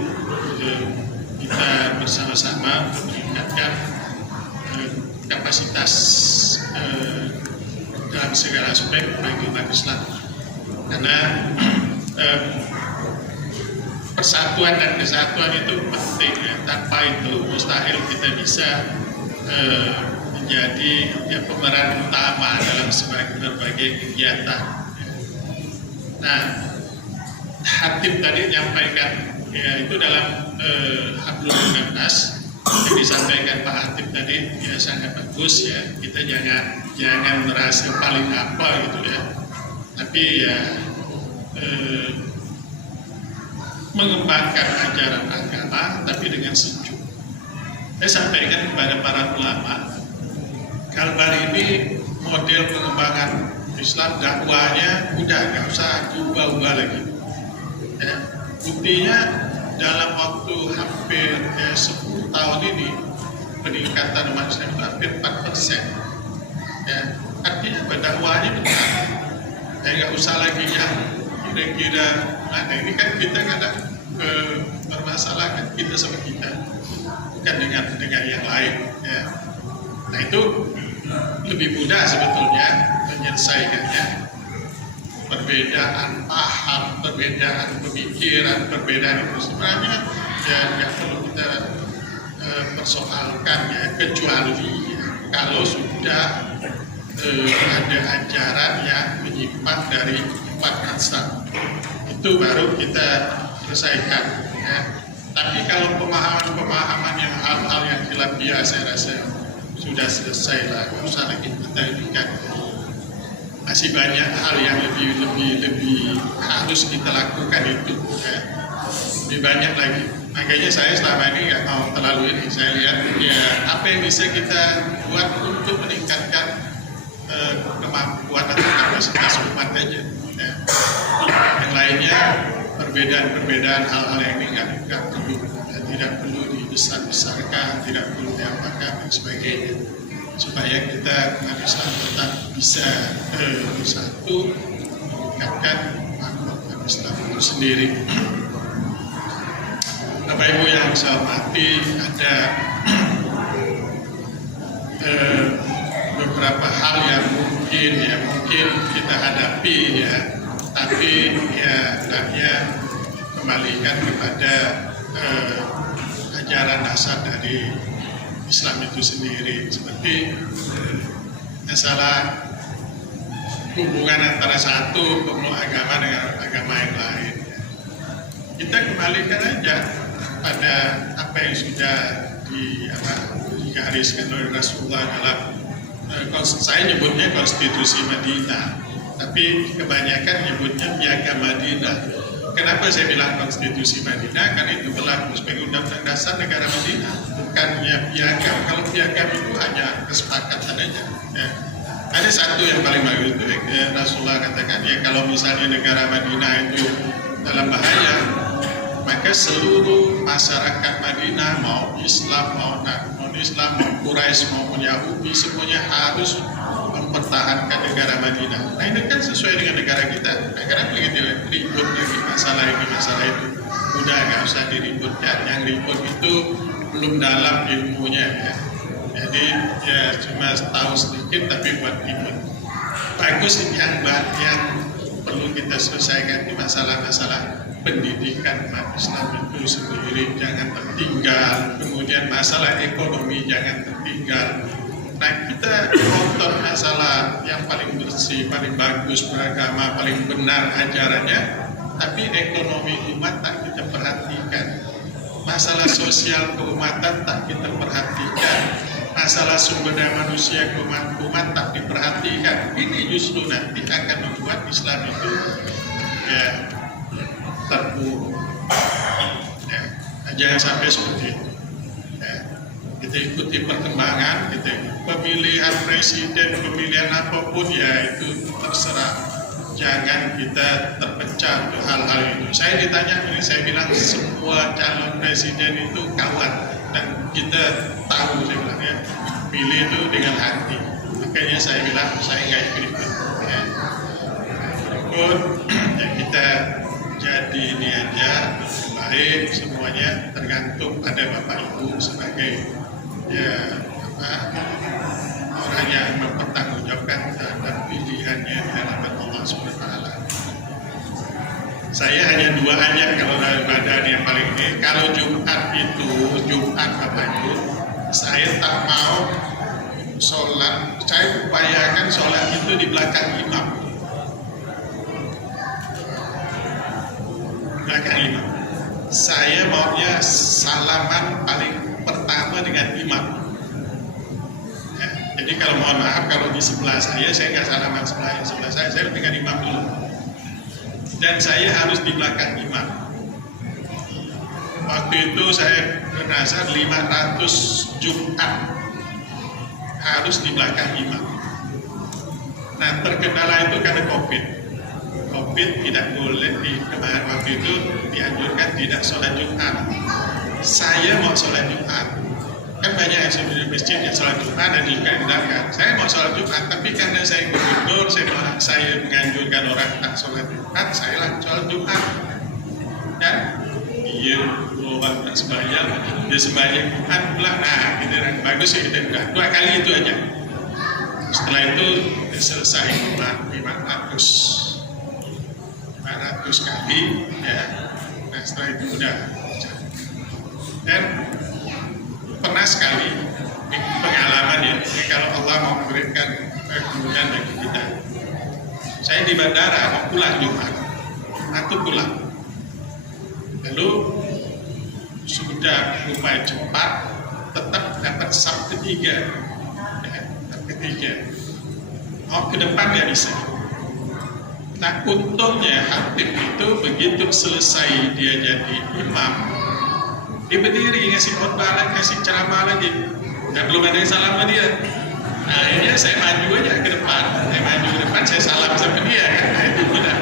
kita bersama-sama meningkatkan kapasitas dalam segala aspek bagi umat Islam, karena persatuan dan kesatuan itu penting ya. Tanpa itu mustahil kita bisa menjadi pemeran utama dalam berbagai kegiatan. Nah, Hatib tadi menyampaikan ya itu dalam Hablum Minas yang disampaikan Pak Hatib tadi ya sangat bagus ya. Kita jangan merasa paling apa gitu ya, tapi ya mengembangkan ajaran agama tapi dengan sejuk. Saya sampaikan kepada para ulama, Kalbar ini model pengembangan Islam dakwahnya udah nggak usah diubah-ubah lagi. Ya, buktinya dalam waktu hampir 10 tahun ini peningkatan umat Islam itu hampir 4%. Ya, artinya dakwahnya benar. Ya nggak usah lagi yang kira-kira mana ini kan kita kadang bermasalahkan kita sama kita, bukan dengan yang lain. Ya. Nah itu lebih mudah sebetulnya menyelesaikannya. Perbedaan paham, perbedaan pemikiran, perbedaan itu sebenarnya ya nggak perlu kita persoalkan ya, kecuali ya, kalau sudah ada ajaran yang menyimpang dari empat mazhab, itu baru kita selesaikan ya. Tapi kalau pemahaman yang hal-hal yang khilafiyah saya rasa sudah selesai lah, nggak usah lagi kita ingat. Masih banyak hal yang lebih harus kita lakukan itu ya. Lebih banyak lagi. Makanya saya selama ini nggak mau terlalu ini. Saya lihat ya apa yang bisa kita buat untuk meningkatkan kemampuan atau kapasitas umat aja. Ya. Yang lainnya perbedaan hal-hal yang ini nggak perlu, ya, tidak perlu dibesar-besarkan, tidak perlu diapakan dan sebagainya, supaya kita umat Islam tetap bisa bersatu meningkatkan kemampuan Islam itu sendiri. Bapak Ibu yang saya hormati, ada beberapa hal yang mungkin kita hadapi ya, tapi ya hendaknya kembalikan kepada ajaran dasar dari Islam itu sendiri, seperti masalah hubungan antara satu pemeluk agama dengan agama yang lain. Kita kembalikan aja pada apa yang sudah digariskan oleh Rasulullah dalam saya nyebutnya konstitusi Madinah, tapi kebanyakan nyebutnya piagam Madinah. Kenapa saya bilang konstitusi Madinah? Karena itu berlaku sebagai undang-undang dasar negara Madinah, bukannya piagam. Kalau piagam itu hanya kesepakatan aja. Ya. Ada satu yang paling bagus itu Rasulullah katakan ya, kalau misalnya negara Madinah itu dalam bahaya, maka seluruh masyarakat Madinah mau Islam mau non-Islam mau Quraisy maupun Yahudi semuanya harus mempertahankan negara Madinah. Nah ini kan sesuai dengan negara kita. Nah, karena begitu ribut lagi masalah itu udah nggak usah diributkan. Yang ribut itu belum dalam ilmunya ya. Jadi ya cuma tahu sedikit tapi buat ribut. Bagus yang perlu kita selesaikan di masalah-masalah pendidikan umat Islam itu sendiri jangan tertinggal, kemudian masalah ekonomi jangan tertinggal. Nah kita nonton masalah yang paling bersih, paling bagus beragama, paling benar ajarannya, tapi ekonomi umat tak kita perhatikan, masalah sosial keumatan tak kita perhatikan, masalah sumber daya manusia umat tak diperhatikan. Ini justru nanti akan membuat Islam itu ya terpuruk. Ya, jangan sampai seperti itu. Ya, kita ikuti perkembangan, pemilihan presiden, pemilihan apapun ya itu terserah. Jangan kita terpecah untuk hal-hal itu. Saya ditanya, saya bilang semua calon presiden itu kawan dan kita tahu sebenarnya pilih itu dengan hati. Makanya saya bilang saya nggak ikut. Ya. Ya kita jadi ini aja baik, semuanya tergantung pada Bapak Ibu sebagai ya orang yang mempertanggungjawabkan terhadap pilihannya di hadapan Allah SWT. Saya hanya dua aja kalau badan yang paling ini. Kalau Jumat Bapak Ibu, saya tak mau sholat, saya upayakan sholat itu di belakang imam. Belakang imam. Saya maunya salaman paling pertama dengan imam. Ya, jadi kalau mohon maaf kalau di sebelah saya nggak salaman sebelah saya dengan imam dulu. Dan saya harus di belakang imam. Waktu itu saya bernazar 500 Jumat harus di belakang imam. Nah, terkendala itu karena COVID tidak boleh kemarin waktu itu dianjurkan tidak sholat Jumat. Saya mau sholat Jumat. Kan banyak yang sebenarnya masjid yang sholat Jumat dan juga yang tidak. Saya mau sholat Jumat, tapi karena saya gubernur, saya menganjurkan orang tak sholat Jumat, saya lah sholat Jumat. Dan dia orang tak sembahyang, dia sembahyang Jumat pula. Nah, kita bagus ya, kita udah 2 kali itu aja. Setelah itu selesai 500 kali ya. Nah, setelah itu udah. Dan pernah sekali pengalaman ya, kalau Allah mau memberikan kemudahan bagi kita. Saya di bandara mau pulang Jumat, aku pulang. Lalu sudah lumayan cepat, tetap dapat Sabtu ketiga. Mau ke depan nggak bisa. Nah, untungnya Hatib itu begitu selesai dia jadi imam, dia berdiri ngasih khotbah lagi, ngasih ceramah lagi, dan belum ada yang salam sama dia. Nah, akhirnya saya maju aja ke depan, saya salam sama dia kan. Nah, itu benar.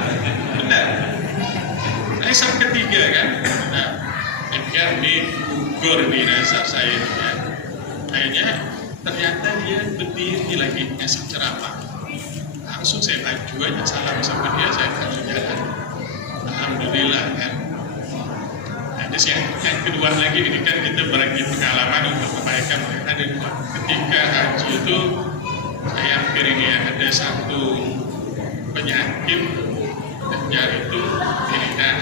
Nah, Islam ketiga kan. Nah, ini gugur di dasar saya ya. Akhirnya ternyata dia berdiri lagi ngasih ceramah. Langsung saya maju aja salam sama dia, saya maju jalan. Alhamdulillah kan. Nah, terus yang kedua lagi ini kan kita berbagi pengalaman untuk kebaikan mereka. Ada ketika haji itu saya hampir ini ada satu penyakit dan itu ini kan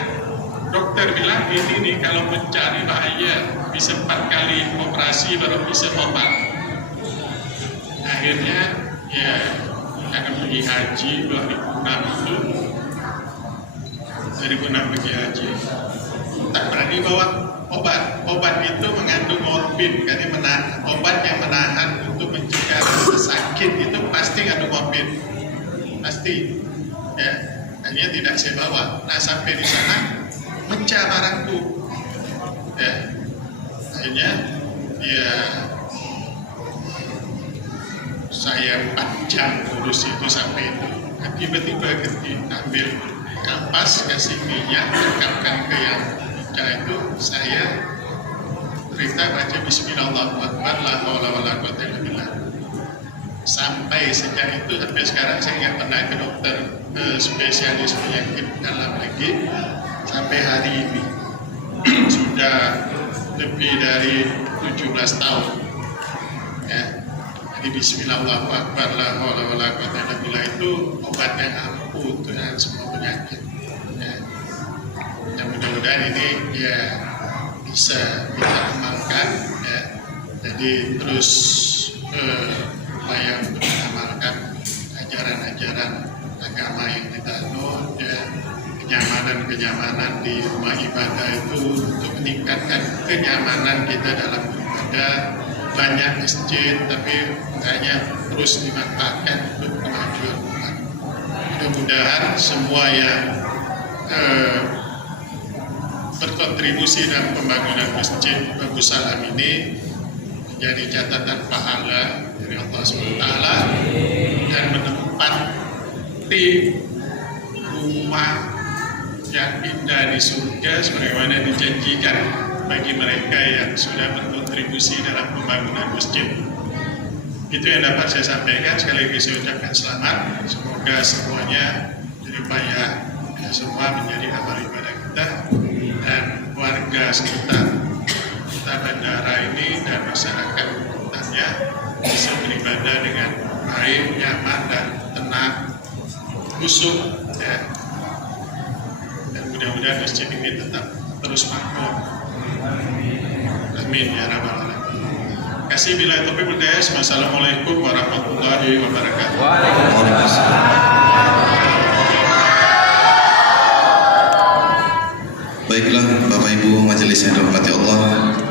dokter bilang ini nih kalau mencari bahaya bisa 4 kali operasi baru bisa obat. Akhirnya ya akan pergi haji 2006 pergi haji, tak berani bawa obat itu mengandung morfin, karena obat yang menahan untuk mencegah rasa sakit itu pasti mengandung morfin, pasti ya. Hanya tidak saya bawa. Nah, sampai di sana pecah barangku ya. Akhirnya ya saya 4 jam urus itu sampai itu. Nah, tiba-tiba ambil kampas, kasih minyak, rekatkan ke yang pecah itu, saya cerita baca Bismillahirrahmanirrahim, la haula wala quwwata illa billah. Sampai sejak itu sampai sekarang saya nggak pernah ke dokter spesialis penyakit dalam lagi sampai hari ini. Sudah lebih dari 17 tahun ya. Jadi Bismillahirrahmanirrahim, la haula wala quwwata illa billah itu obat yang ampuh dengan semua penyakit ya. Dan mudah-mudahan ini ya bisa kita amalkan ya. Jadi terus upaya untuk mengamalkan ajaran-ajaran agama yang kita anut ya. Kenyamanan di rumah ibadah itu untuk meningkatkan kenyamanan kita dalam beribadah. Banyak masjid tapi hanya terus dimanfaatkan untuk kemajuan umat. Mudah-mudahan semua yang berkontribusi dalam pembangunan masjid Abu Salam ini menjadi catatan pahala dari Allah SWT dan menempati rumah yang indah di surga sebagaimana dijanjikan bagi mereka yang sudah berkontribusi dalam pembangunan masjid. Itu yang dapat saya sampaikan. Sekali lagi saya ucapkan selamat. Semoga semuanya jadi payah ya, semua menjadi amal ibadah kita dan warga sekitar kota bandara ini dan masyarakat sekitarnya bisa beribadah dengan baik, nyaman dan tenang, khusyuk ya. Dan mudah-mudahan masjid ini tetap terus makmur. Amin ya rabbal alamin. Kasih bila topik berdes. Wassalamualaikum warahmatullahi wabarakatuh. Baiklah Bapak Ibu majelis yang dirahmati Allah,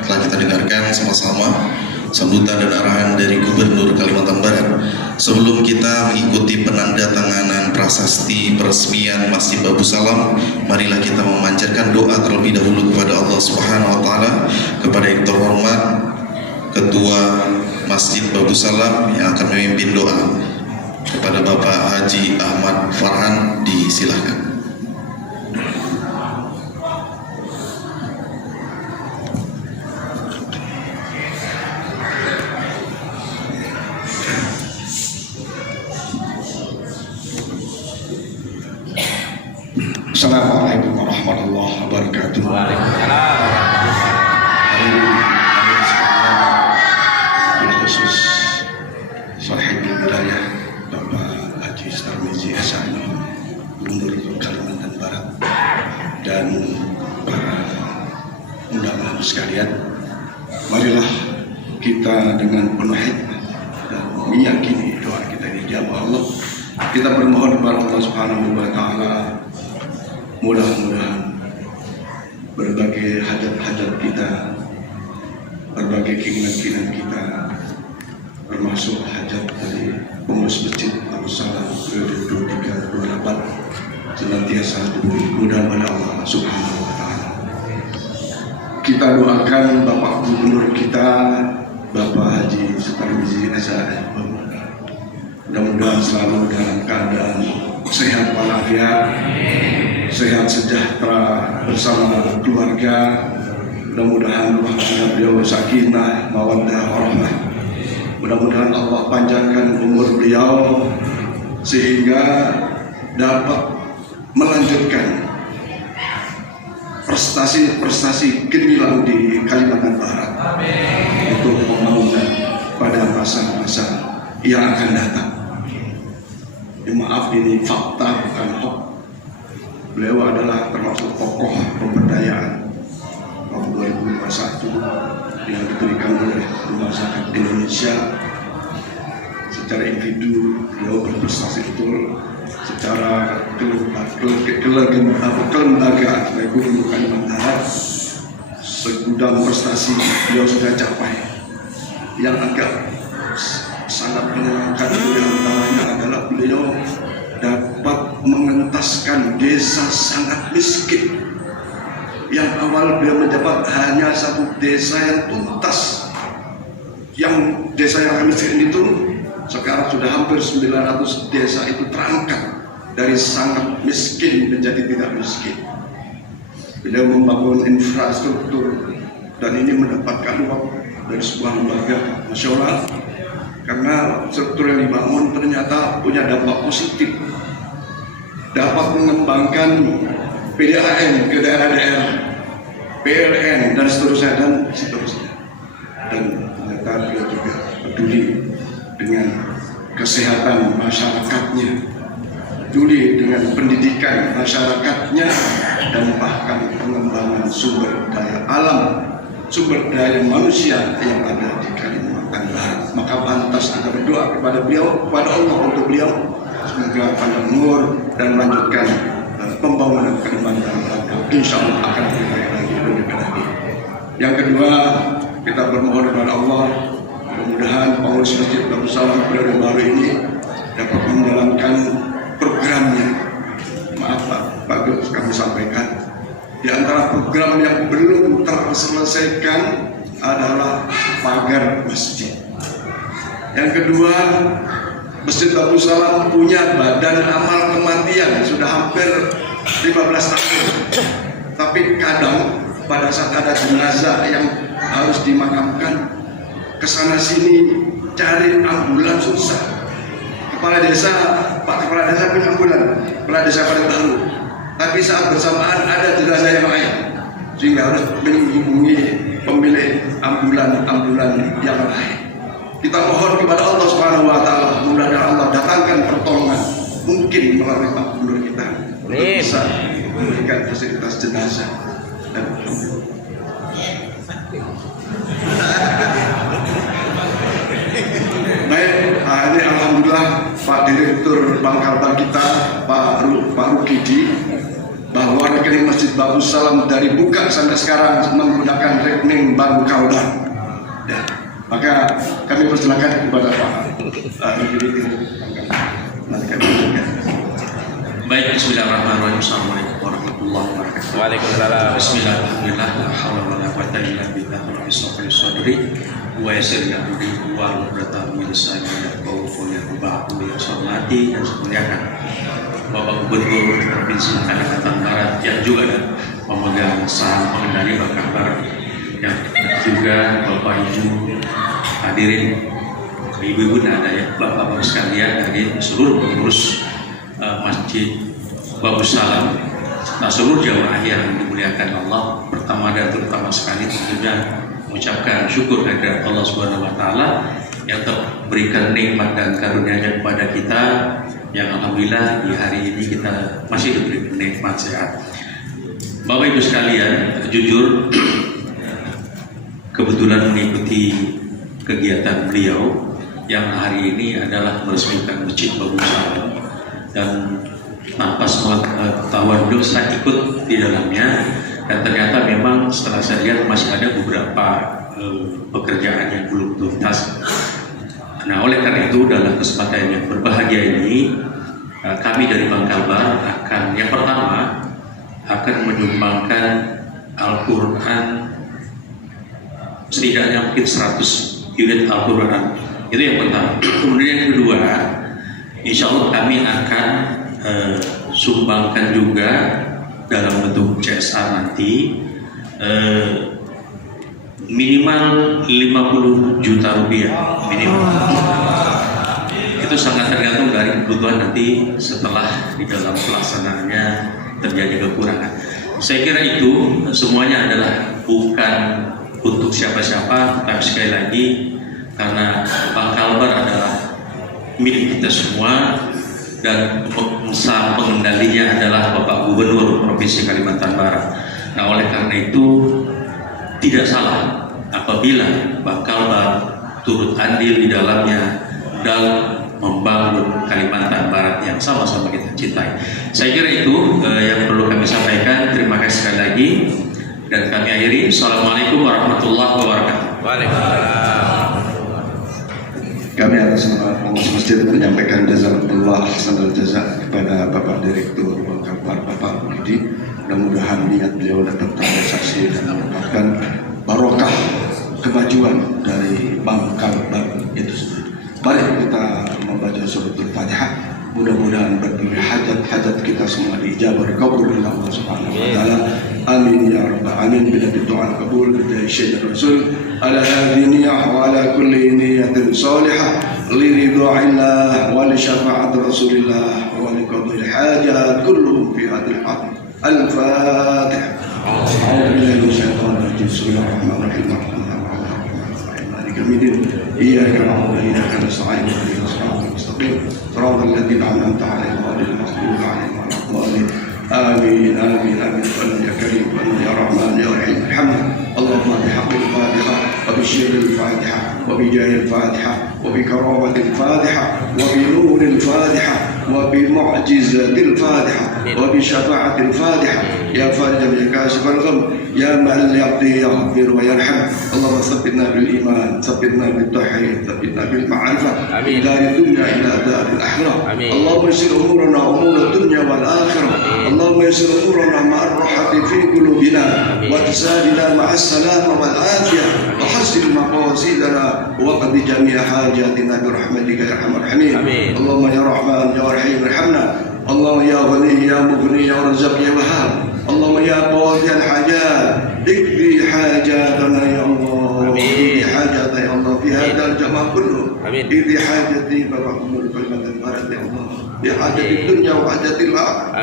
telah kita dengarkan sama-sama sambutan dan arahan dari Gubernur Kalimantan Barat. Sebelum kita mengikuti penandatanganan prasasti peresmian Masjid Babu Salam, marilah kita memanjatkan doa terlebih dahulu kepada Allah Subhanahu wa taala, kepada yang terhormat Ketua Masjid Babu Salam yang akan memimpin doa. Kepada Bapak Haji Ahmad Farhan disilahkan. Assalamualaikum warahmatullahi wabarakatuh. Khusus Sahibul Wilayah Bapak Haji Tarmizi Hassani, Gubernur Kalimantan Barat, dan para undangan sekalian, marilah kita dengan penuh hikmah dan meyakini doa kita dijawab Allah. Kita bermohon kepada Allah Subhanahu wa taala, mudah-mudahan berbagai hajat-hajat kita, berbagai keinginan-keinginan kita, termasuk hajat dari pengurus Masjid Babu Salam periode 23-28, senantiasa mudah pada Allah Subhanahu wa taala. Kita doakan Bapak Gubernur kita, Bapak Haji Tarmizi Hassani, mudah-mudahan selalu dalam keadaan sehat walafiat, sehat sejahtera bersama keluarga. Mudah-mudahan rumahnya beliau sakinah, mawaddah, warahmah. Mudah-mudahan Allah panjangkan umur beliau sehingga dapat melanjutkan prestasi-prestasi gemilang di Kalimantan Barat untuk pembangunan pada masa-masa yang akan datang. Maaf, ini fakta bukan hoax. Beliau adalah termasuk tokoh pemberdayaan tahun 2021 yang diberikan oleh Rumah Sakit Indonesia. Secara individu beliau berprestasi betul, secara kelembagaan sebagai Gubernur Kalimantan Barat, segudang prestasi beliau sudah capai. Yang agak sangat menyenangkan di antaranya adalah beliau dapat mengentaskan desa sangat miskin. Yang awal beliau menjabat hanya satu desa yang tuntas, yang desa yang miskin itu sekarang sudah hampir 900 desa itu terangkat dari sangat miskin menjadi tidak miskin. Beliau membangun infrastruktur dan ini mendapatkan uang dari sebuah lembaga nasional, karena struktur yang dibangun ternyata punya dampak positif, dapat mengembangkan PDAM ke daerah-daerah, PLN dan seterusnya. Dan ternyata beliau juga peduli dengan kesehatan masyarakatnya, peduli dengan pendidikan masyarakatnya, dan bahkan pengembangan sumber daya alam, sumber daya manusia yang ada di Kalimantan Barat. Maka pantas kita berdoa kepada beliau, kepada Allah untuk beliau, semoga panjang umur dan melanjutkan pembangunan Kalimantan Barat. Insya Allah akan lebih baik lagi, lebih baik lagi. Yang kedua, kita bermohon kepada Allah, mudah-mudahan pengurus Masjid Babu Salam periode baru ini dapat menjalankan programnya. Maaf Pak Gus, kami sampaikan, di antara program yang belum terselesaikan adalah pagar masjid. Yang kedua, Masjid Babu Salam punya badan amal kematian sudah hampir 15 tahun. Tapi kadang pada saat ada jenazah yang harus dimakamkan, kesana sini cari ambulan susah. Kepala desa, Pak Kepala Desa punya ambulan, Kepala Desa paling baru. Tapi saat bersamaan ada jenazah yang lain, sehingga harus menghubungi pemilik ambulan yang lain. Kita mohon kepada Allah Subhanahu wa taala, mudah-mudahan Allah datangkan pertolongan mungkin melalui Pak Gubernur kita untuk bisa memberikan fasilitas jenazah. Dan Gubernur Bangkalbar kita Pak Rukidi, bahwa rekening Masjid Babus Salam dari buka sampai sekarang menggunakan rekening Bangkalbar. Ya, maka kami persilakan kepada Pak Rukidi. Nanti kami lanjutkan. Baik, bismillahirrahmanirrahim. Assalamualaikum warahmatullahi wabarakatuh. Waalaikumsalam. Bismillahirrahmanirrahim. La haula wala quwwata illa billah. Rabbi shrah li sadri wa yassir li amri wa hlul 'uqdatam min lisani yafqahu qawli. Yang saya hormati dan saya muliakan Bapak Gubernur Provinsi Kalimantan Barat yang juga pemegang saham pengendali Bangkalbar, yang juga Bapak Ibu hadirin, Ibu-ibu ada ya, Bapak-bapak sekalian dari seluruh pengurus Masjid Babus Salam, nah seluruh jamaah yang dimuliakan Allah. Pertama dan terutama sekali tentunya mengucapkan syukur kepada Allah Subhanahu wa taala yang telah berikan nikmat dan karunia-Nya kepada kita, yang alhamdulillah di hari ini kita masih diberi nikmat sehat. Bapak Ibu sekalian, jujur kebetulan mengikuti kegiatan beliau yang hari ini adalah meresmikan Masjid Babus Salam, dan tanpa pengetahuan beliau saya ikut di dalamnya, dan ternyata memang setelah saya lihat masih ada beberapa pekerjaan yang belum tuntas. Nah, oleh karena itu dalam kesempatan yang berbahagia ini kami dari Bangkalbar akan yang pertama akan menyumbangkan Al-Quran setidaknya mungkin 100 unit Al-Quran, itu yang pertama. Kemudian yang kedua, insya Allah kami akan sumbangkan juga dalam bentuk CSR nanti minimal 50 juta rupiah minimal. Itu sangat tergantung dari kebutuhan nanti setelah di dalam pelaksanaannya terjadi kekurangan. Saya kira itu semuanya adalah bukan untuk siapa-siapa, tapi sekali lagi karena Bangkalbar adalah milik kita semua, dan usaha pengendalinya adalah Bapak Gubernur Provinsi Kalimantan Barat. Nah, oleh karena itu tidak salah apabila Bangkalbar turut andil di dalamnya dalam membangun Kalimantan Barat yang sama-sama kita cintai. Saya kira itu yang perlu kami sampaikan. Terima kasih sekali lagi, dan kami akhiri. Assalamualaikum warahmatullahi wabarakatuh. Waalaikumsalam. Kami atas nama pengurus masjid menyampaikan jazakallah hasanal jazak kepada Bapak Direktur Bangkalbar, Bapak Rukidi. Mudah-mudahan niat beliau dapat terrealisasi dan mendapatkan barokah kemajuan dari Bangkalbar itu sendiri. Mari kita membaca suratul Fatihah. Mudah-mudahan berbagai hajat-hajat kita semua diijabah dikabul oleh Allah Subhanahu wa taala. Amin ya rabbal alamin. Bila doa kabul dari Syekh Rasul ala hadhihi wa ala kulli niyatin salihah li ridwa'illah wa li syafa'at Rasulillah wa li qadil hajat kulluhum fi hadhihi al-Fatihah. A'udzu billahi minasyaitonir rajim. Bismillahirrahmanirrahim. إياك نعبد وإياك نستعين اهدنا الصراط المستقيم صراط الذين أنعمت عليهم غير المغضوب عليهم ولا الضالين آمين آمين آمين. وأنت يا كريم وأنت يا رحمن يا رحيم ارحمنا اللهم بحق الفاتحة وبشر الفاتحة وبجاه الفاتحة وبكرامة الفاتحة وبنور الفاتحة وبمعجزة الفاتحة وبشفاعة الفاتحة. يا فارج يا كاشف الغم يا من يقضي يغفر ويرحم. اللهم ثبتنا بالإيمان، ثبتنا بالتوحيد، ثبتنا بالمعرفة من دار الدنيا إلى دار الآخرة. اللهم يسر أمورنا أمور الدنيا والآخرة. اللهم يسر أمورنا مع الراحة في قلوبنا وتسالنا مع السلامة والعافية وحسن مقاصدنا وقض جميع حاجاتنا برحمتك يا أرحم الراحمين. اللهم يا رحمن يا رحيم ارحمنا. اللهم يا غني يا مغني يا رزاق يا وهاب. اللهم يا قاضي الحاجات اقضي حاجاتنا يا الله. اقضي حاجاتنا يا الله في هذا الجماع كله. اقضي حاجتي برحمة كلمة البرد يا الله، بحاجة الدنيا وحاجة الآخرة.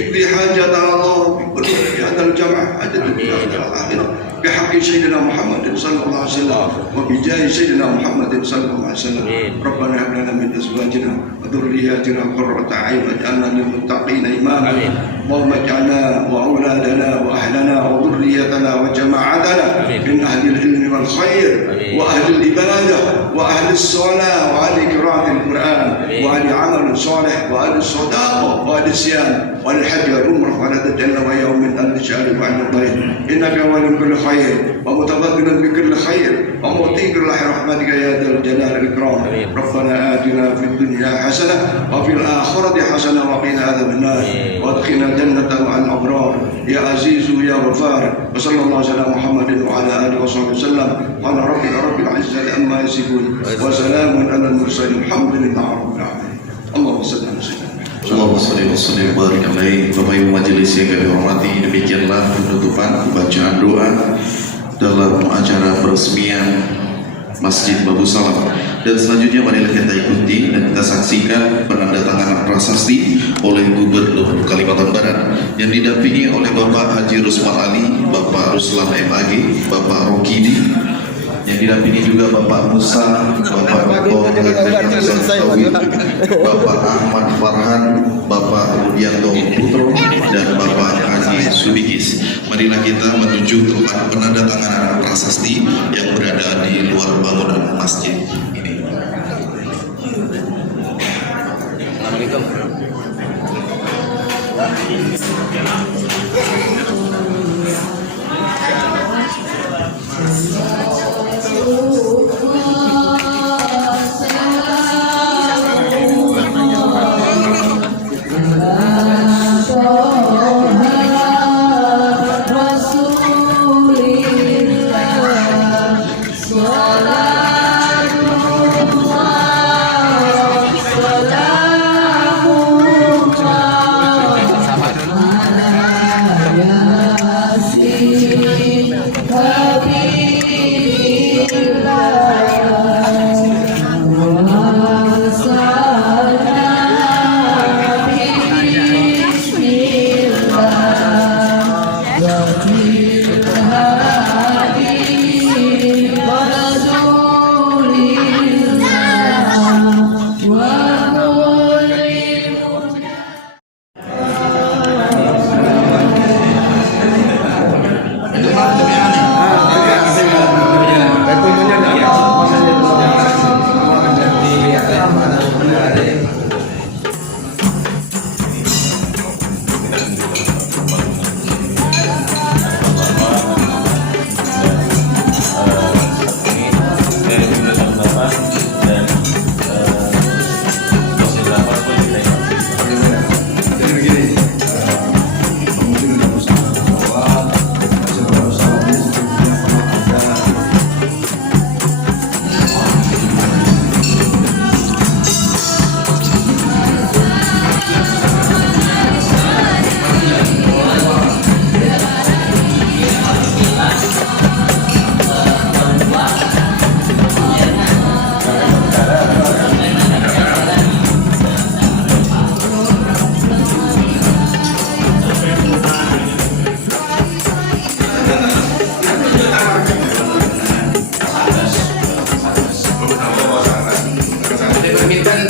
اقضي حاجاتنا يا الله في هذا الجمع، حاجة الدنيا والآخرة، بحق سيدنا محمد صلى الله عليه وسلم وبجاه سيدنا محمد صلى الله عليه وسلم. ربنا هب لنا من ازواجنا وذرياتنا قرة اعين واجعلنا للمتقين اماما. اللهم اجعلنا واولادنا واهلنا وذريتنا وجماعتنا من اهل العلم الخير وأهل العبادة وأهل الصلاة وأهل قراءة القرآن وأهل عمل صالح وأهل الصداقة وأهل الصيام وأهل الحج والعمرة وأهل تجنب يوم من أهل الشهر وأهل الطيب إنك ولي كل خير ومتفضلا بكل خير ومعطي كل رحمتك يا ذا الجلال والإكرام ربنا آتنا في الدنيا حسنة وفي الآخرة حسنة وقنا عذاب النار وادخلنا الجنة مع الأبرار يا عزيز يا غفار وصلى الله على محمد وعلى آله وصحبه وسلم قال رب العزة عما يصفون وسلام على المرسلين الحمد لله رب العالمين اللهم صل على سيدنا Allahumma sholli wa sallim wa barik alaihi. Bapak Ibu majelis yang kami hormati, demikianlah penutupan pembacaan doa dalam acara peresmian Masjid Babu Salam. Dan selanjutnya marilah kita ikuti dan kita saksikan penandatanganan prasasti oleh Gubernur Kalimantan Barat yang didampingi oleh Bapak Haji Rusman Ali, Bapak Ruslan MAG, Bapak Rokidi, yang didampingi juga Bapak Musa, Bapak Dr. Bapak Ahmad Farhan, Bapak Rudianto Putro, dan Bapak Haji Subikis. Marilah kita menuju tempat penandatanganan prasasti yang berada di luar bangunan masjid ini. Permintaan